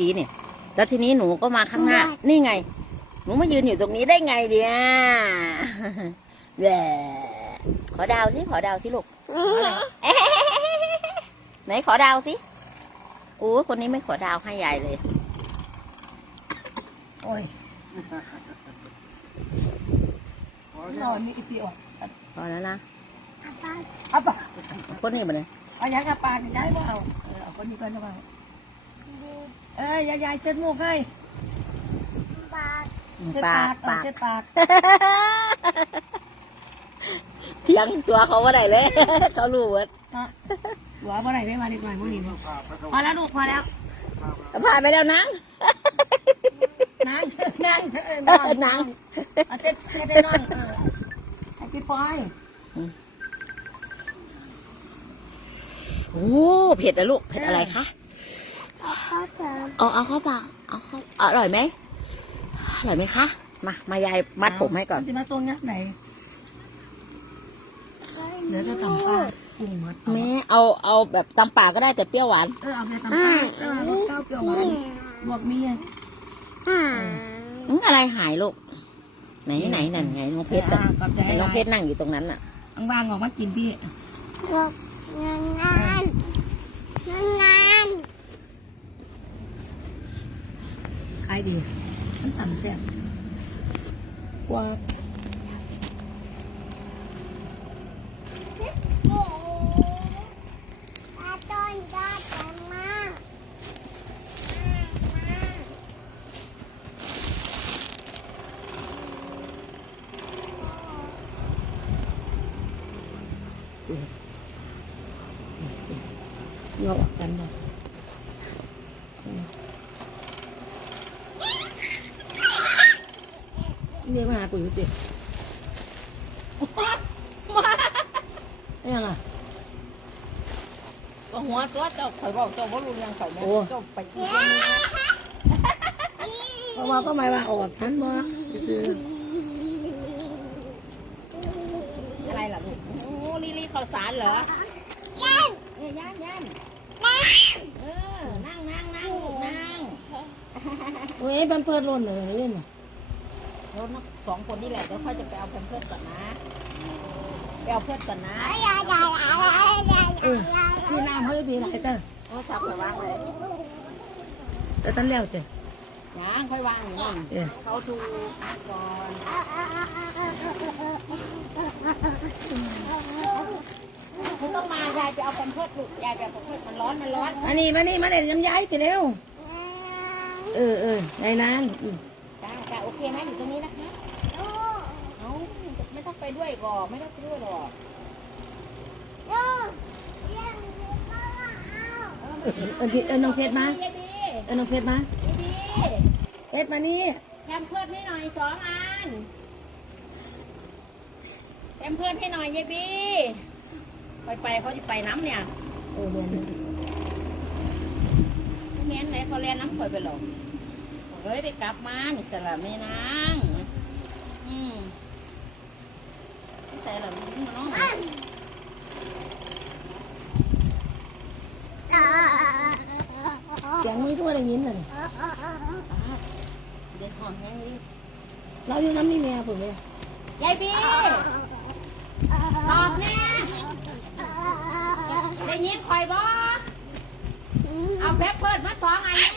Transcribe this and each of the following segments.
กี้เนี่ย แล้วทีนี้หนูก็มาข้างหน้า นี่ไง หนูมายืนอยู่ตรงนี้ได้ไงเดียแหวขอดาวสิขอดาวสิลูกไหนขอดาวสิโอ้คนนี้ไม่ขอดาวให้ยายเลย โอ้ยนอนนี่อีตีออกพอแล้วนะเอาปะคนนี้มาเลยเอายังกับปานย้ายมาเอาเออเอาคนนี้ก่อนนะมา เอ้ยยายยายเช็ดมูกให้เช็ดปาปากกเออปากเช็ดปากเถียงตัวเขาว่าไรเลย เขารู้เวิร์ดนะหัวเมื่อไหร่ได้มาดีกว่ามื่อนี้บ่พอแล้วลูกพอแล้วผ่านไปแล้วนะนั่งนั่งเออเอนั่งอนังเอาเช็ดเช็ดได้นั่งเออให้พี่ปอยโอ้เผ็ดนะลูกเผ็ดอะไรคะ เอาเอาเข้าปากเอาเข้าอร่อยไหมอร่อยไหมคะ มา มายายมัดผมให้ก่อน จะมาตรงนี้ไหน เดี๋ยวจะทำปลาปรุงหมดแม่เอาเอาแบบตำป่าก็ได้แต่เปรี้ยวหวาน เออเอาไปทำปลาเออเอาข้าวเปรี้ยวหวานบวกมีไงอืมอะไรหายลูก ไหนไหนนั่นไงน้องเพชรอะขอบใจไหนน้องเพชรนั่งอยู่ตรงนั้นอะวางออกมากินพี่ขายดีมันต่ำแซ่บกว่าเงาออกกันบ่เนี่ยมาหากูอยู่ตินี่ยังอะ ก็หัวตัวเจ้าข่อยบอกเจ้าว่ารู้ยังข่อยแม่โอ้ เจ้าไปกินเพราะว่าก็หมายว่าออกทันบ่ซื้ออะไรล่ะลูกโอ้ลิลี่ข้าวสารเหรอเออย่านย่านเออนั่งนั่งนั่งลูกนั่งเว้ยบันเพิดล้นเลยนี่น่ะ รถนะสองคนนี่แหละเดี๋ยวเขาจะไปเอาแพมเพิร์สก่อนนะไปเอาเพิร์สก่อนนะเออพี่น้ำเขาจะพี่หลายเต้อโอ้สับไปวางเลยแต่ตันแล้วจ้ะยังค่อยวางอยู่นั่นเออเขาดูก่อนคุณต้องมายายไปเอาแพมเพิร์สลูกยายไปเอาแพมเพิร์สมันร้อนมันร้อน อันนี้มานี่มาเด็ดย้ำย้ายไปเร็ว เออเออในนั้นอืม จ้าจ้าโอเคนะอยู่ตรงนี้นะคะเอาไม่ต้องไปด้วยก่อนไม่ต้องไปด้วยหรอกเออเออพี่เออน้องเพชรมาเยบีเออน้องเพชรมาเยบีเพชรมานี่แพมเพิร์สให้หน่อยสองอันแพมเพิร์สให้หน่อยเยบีไปไปเขาจะไปน้ำเนี่ยเออเรียนเมียนไหนเขาเรียนน้ำข่อยไปหรอก เฮ้ยได้กลับมานี่สละไม่นางอืมใส่ละมึงมาน้องเสียงมึงทั่วได้ยินเลยเดี๋ยวหอมแห้งดิเราอยู่น้ำนี่แม่ผมเลยยายบีตอบแน่ได้ยินข่อยบ่เอาแป๊บเปิดมาสองอันแน่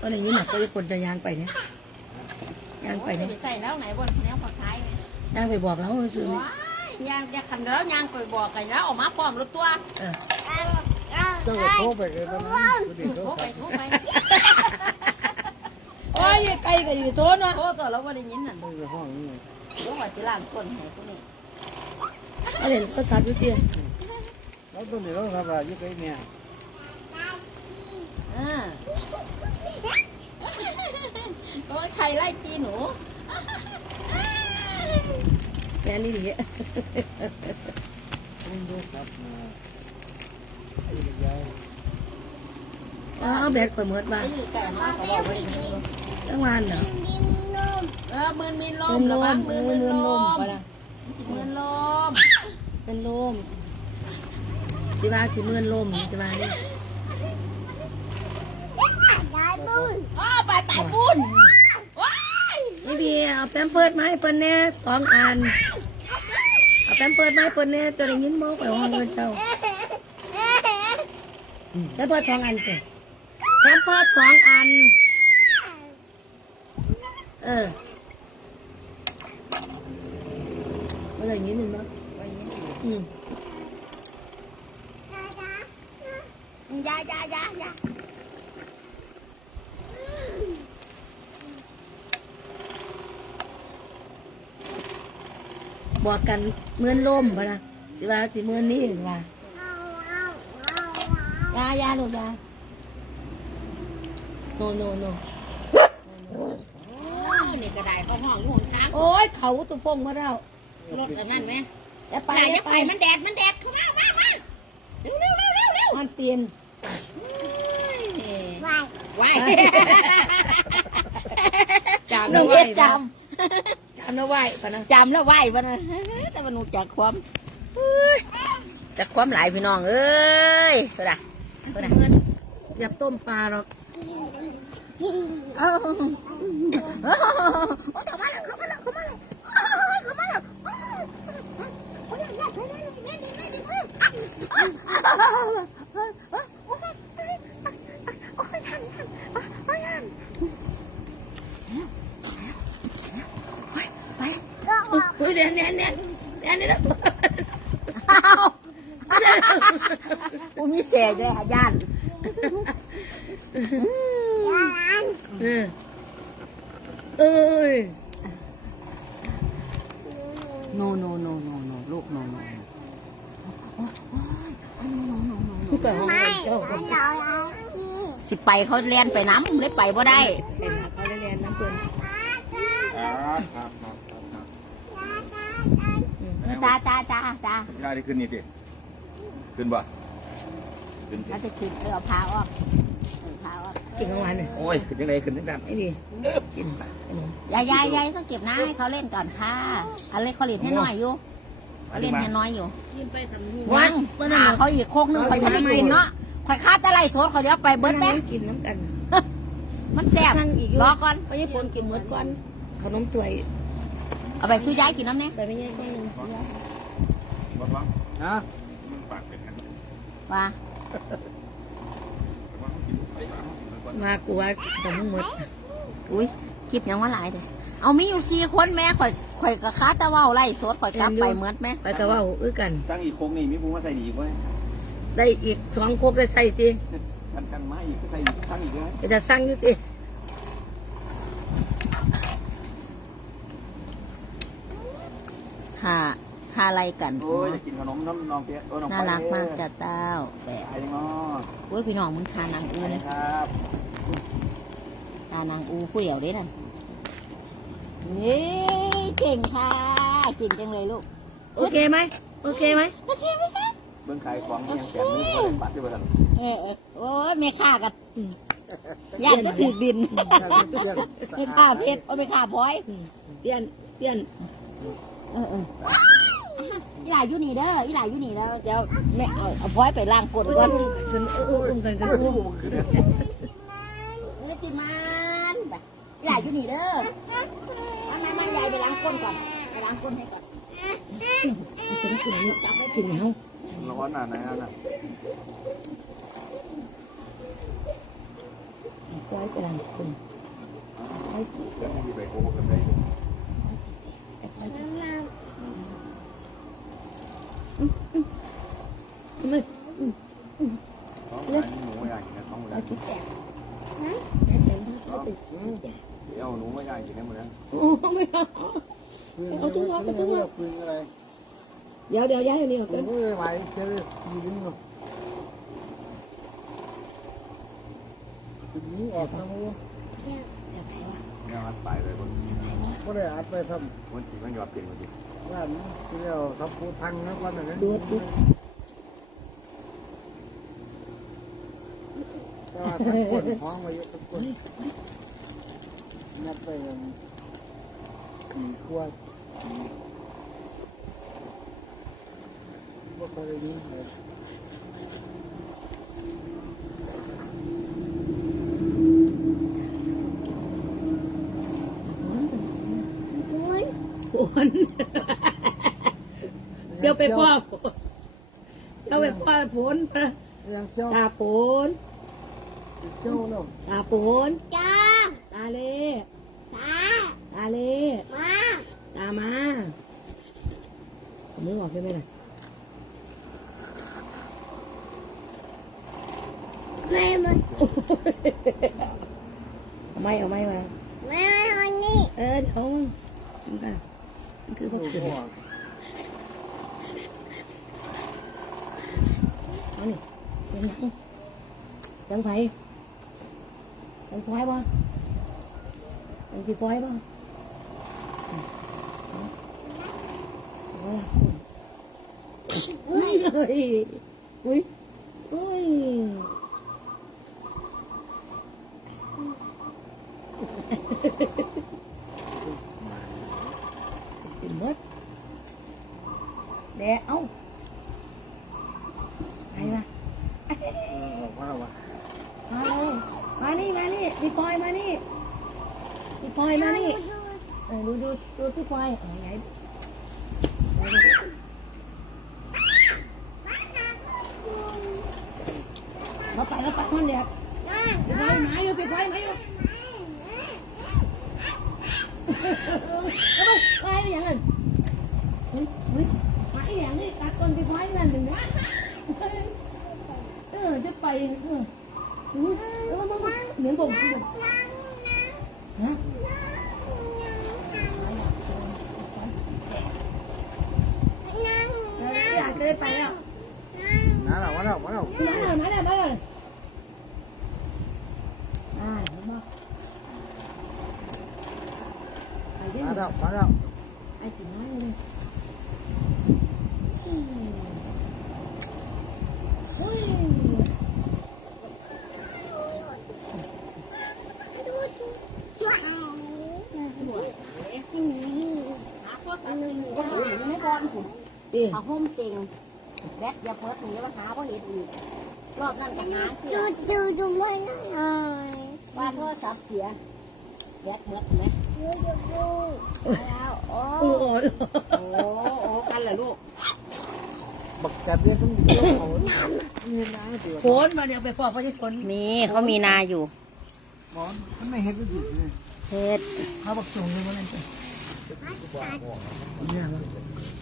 ก็ได้ยินหนักก็จะคนจะยางไปเนี่ยยางไปโอ้เนี่ยไปใส่แล้วไหนบนแนวผักไทยไงยางไปบอกเราว่าซื้อว้ายยางจะขันแล้วยางไปบอกกันแล้วออกมาพร้อมรถตัวเออต้องโทรไปเลยตอนนั้นเดี๋ยวโทรโทรไปโทรไปโอ้ยไกลก็อยู่โทษเนาะโทรตัวแล้วว่าได้ยินนั่นต้องไปห้องนี้รู้ว่าจะล้างก้นให้คนนี้เอาเล่นภาษาอยู่ที่ แล้วตัวนี้เราทำอะไรยี่ไก่เนี่ยเออโอ้ยใครไล่ตีหนู แม่นี่ดิต้องดูครับมาที่ยายเอาแบกข่อยเมิดมาไอ้นี่ไก่มากเขาบอกว่าได้ยินทั้งวันเหรอเออมืนมีลมืมนลระวังมมืมืนนมืนลลมมก็ได้มืนลมเป็นลม สิว่าสิเมื่อนลมสิว่านี่อ๋อไปไปปุ้นว้ายนี่พี่เอาแป้มเปิดมาให้เพิ่นแน่สองอัน เอาแป้มเปิดมาให้เพิ่นแน่จะได้ยินบ่ข่อยว่าเงินเจ้าแปมเปิดสองอันสิแปมเปิดสองอัน เอออะไรอย่างนี้หนึ่งมั้งอืม ยายายายาบอกกันเหมือนลมพะนะสิว่าสิเหมือนนี่สิว่ายายาลูกยาโนโนโนโอ้นี่กระไดเขาห้องอยู่หนทางโอ้ยเขาตุพงมาแล้วรถอันนั้นไหมอย่าไปไปออย่าย่าไปไปมันแดดมันแดดเข้ามามามาเร็วเร็วเร็วเร็วเร็วมันเตียน ว้ายจามน้นะองไหวเอ็ดจจามนะไหวปะนะำจำแล้วไหวปะนะแต่มันหนูจากความเอ้ยจากความหลายพี่น้องเอ้ยเท่าไหร่เท่าไหร่อย่าต้มปลาหรอกเอาเอาเข้ามาแล้วเข้ามาแล้วเข้ามาแล้วเข้ามาแล้วไป เฮ้ยเดี๋ยวเดี๋ยวเดี๋ยวเดี๋ยวเดี๋ยว เอา กูมีเศษเลยค่ะย่านเออเอ้ยโนโนโนโนโนลูกโนโนผู้ก่อของเงินเจ้าคนสิไปเขาเรียนไปน้ำเลยไปบ่ได้เป็นเขาได้เรียนน้ำเปืนครับครับครับครับเออจ้าจ้าจ้าจ้าเวลาได้ขึ้นนี่สิขึ้นบ่ ขึ้นสิเราจะกินเออเอาพาออกเอาพาออกกินกลางวันเลยโอ้ย ขึ้นยังไงขึ้นทั้งนั้นไอ้พี่กินปะไอ้หนูยายยายยายต้องเก็บน้ำให้เขาเล่นก่อนค่ะอันเล็กเขาเล่นให้น้อยอยู่เขาเล่นให้น้อยอยู่กินไปทำนู่นยังหาเขาอีกโคกนึงคอยจะได้กินเนาะคอยคาดอะไรสดเขาเดี๋ยวไปเบิดแม่กินน้ำกัน มันแซ่บสั่งอีกอยู่รอก่อนเขาญี่ปุ่นกินหมดก่อนขนมตัวยเอาไปซื้อยายกินน้ำเนี่ยไปไม่ใช่แค่นึงบ่ฟังนะมันปากเป็นกันว่า ว่ากินไปบ้างก่อนมากูว่าแต่มึงหมดอุ้ยคิดยังว่าหลายเลยเอามีอยู่สี่คนแม่ข่อยข่อยกับคาแตะว่าไล่สดข่อยกลับไปเหมือนแม่ไปกะว่าอื้อกัน ตั้งอีกโคงนี่มีผู้มาใส่ดีกว่าได้อีกสองครบได้ใส่ตีกันกันไม้อีกก็ใส่อีกตั้งอีกเลยจะสั่งอยู่ตีหา หาอะไรกันโอ้ยจะกินขนมน้ำน้องเปี๊ยะโอ้น้องน่ารักมากจ้ะเต้าแบะไอ้ยังงอโอ้ยพี่น้องมึงทานนางอูไอ้นะครับทานนางอูผู้เดียวเด้นั่นนี่เก่งค่ะเก่งจังเลยลูกโอเคไหมโอเคไหมโอเคไหมคะเบื้องขายของยังแปดมือพอได้ปัดด้วยกันเออเออโอ้ยไม่ฆ่ากันยากจะถือดินไม่ฆ่าเพชรโอ้ยไม่ฆ่าพลอยเปลี่ยนเปลี่ยนเออเออ อีหลาอยู่นี่เด้ออีหลาอยู่นี่แล้วเดี๋ยวแม่เอาเอาพลอยไปล้างกดก่อนขึ้นอุ้มกันกันอุ้มเออจิมันไปอีหลาอยู่นี่เด้อมามามายายไปล้างก้นก่อนไปล้างก้นให้ก่อนจับกินแล้วร้อนหนาไหนน่ะปล่อยไปหลังคนจะมีไปโกงกันได้ ไม่ ท้องหนูไม่ใหญ่นะท้องหมดแล้ว คิดแก่ เดี๋ยวหนูไม่ใหญ่กินได้หมดแล้ว โอ้ไม่เอาเอาทุกวันทุกวัน ปืนอะไร เดี๋ยวเดี๋ยวย้ายอันนี้ออกปืกันนไม่ไหวเจอยิงหนูนี่ออกทางนู้นเนี่ยมันไปเลยคนก็ได้อัดไปทคนที่มันยอดเปลี่ยนคนที่ำว่าที่เราทำปูทังนะวันนั้นดูดูก็ทั้งคนห้องมาเยอะทั้งคนนับไปกันสี่ขวดบ่เคยได้ยินเลย ฝนเดี๋ยวไปพ่อเดี๋ยวไปพ่อฝนยังเชี่ยวตาฝนเชี่ยวแล้วตาฝนจ้าตาเล่ตาตาเล่มาตามาผมนึกออกใช่ไหมล่ะ ไม่มาเอาไม่เอาไม่มาไม่มานี่เออเดี๋ยวมันก็มันคือพว กลูกเขือพ่อเอานี่เป็นยังยังไผยังไผบ่ยังกี่ไฟบ่อุ้ยอุ้ยอุ้ยอุ้ยเป็นมดเดะเอ้าไปมาเออออกมาแล้ววะมาเลยมานี่มานี่พี่ปอยมานี่พี่ปอยมานี่เออดูดูดูพี่ปอยเออไหนไหนดูเราไปเราไปมันเด็กพี่ปอยมาอยู่พี่ปอยมาอยู่เอาไปไปอย่างนั้นเฮ้ยเฮ้ยมาอีอย่างนี้ตัดต้นพี่ปอยนั่นหนึ่งนะเออ จะไปเออเออเออมามาเหมือนผมฮะอยากจะได้ไปแล้วมาแล้วมาแล้วมาแล้วมาเลยมาเลยมาเลยอ่าเห็นบ่ไปดิมาแล้วมาแล้วไอ้สิน้อยเลยเฮ้ย ไม่ก่อนคุณ ดิผ้าห่มเต็งแบตอย่าเปิดหนีมาหาเพราะเห็นอีก รอบนั้นก็หาเสียดูดูดูมันหน่อยว่าโทรศัพท์เสียแบตเปิดไหมดูดูดูแล้วโอ้โอ้ยโอ้โอ้กันเหรอลูกบักจัดเนี่ยต้องมีเจ้าเขาเนี่ยนะเดี๋ยวฝนมาเดี๋ยวไปปอบไปที่ฝนมีเขามีนาอยู่หมอนมันไม่เห็นก็ดีเลยเฮ็ดเขาบอกส่งเลยวันนั้นจ้ะเนี่ยนะ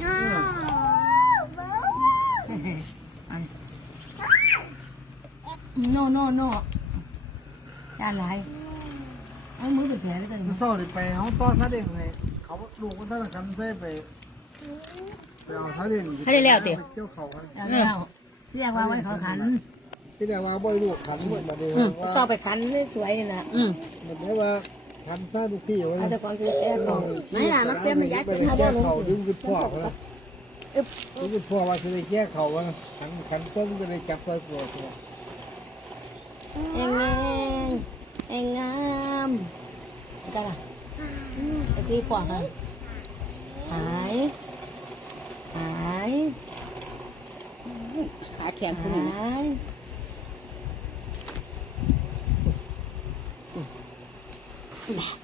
น้าบู โน่โน่โน่ยาหลายไอ้มือเป็นแผลเลยกันมันเศร้าเลยไปเขาต้อนซาเด็กเลยเขาลูกมันต้องทำได้ไปไปเอาซาเด็กเจ้าเขากันแล้วแล้วเรียกว่าไว้เขาขันที่แต่ว่าบ่อยลูกขันเหมือนมาเดียวอืมว่าชอบไปขันไม่สวยนี่นะอืมเหมือนว่าขันซาดูพี่ไว้เอาแต่ก่อนคือแก้เขาไหนล่ะมันเป็นมันยัดไปขึ้นมาบ่แก้ลงเขาดึงขึ้นพ่อเขา ดึงขึ้นพ่อว่าจะได้แก้เขาว่าขันขันต้นจะได้จับตัวตัวตัวเองเองเองงามจ้าล่ะไอ้ที่ขวางกันหายหายขาแขนหคุณนี่นะาย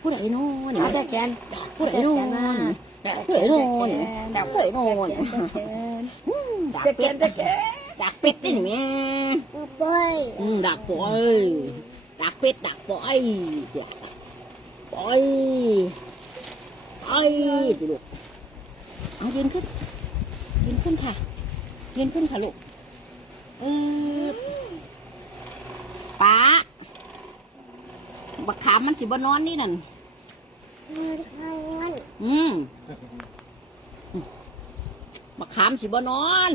ผู้ใดโน่นเอาแต่แขนผู้ใดโน่น ผู้ใดโน่นดักผู้ใดโน่นแขนดักแต่แขเป็ดนแต่แขนดักเป็ดนี่แม่ไปอืมดักปอยดักเป็ดดักปอยปอยปอยสิลูกเอายืนขึ้นยืนขึ้นค่ะยืนขึ้นค่ะลูกเออป้าบักขามมันสิบ่นอนนี่นั่น มางมันอืมมะขามสิบ่นอน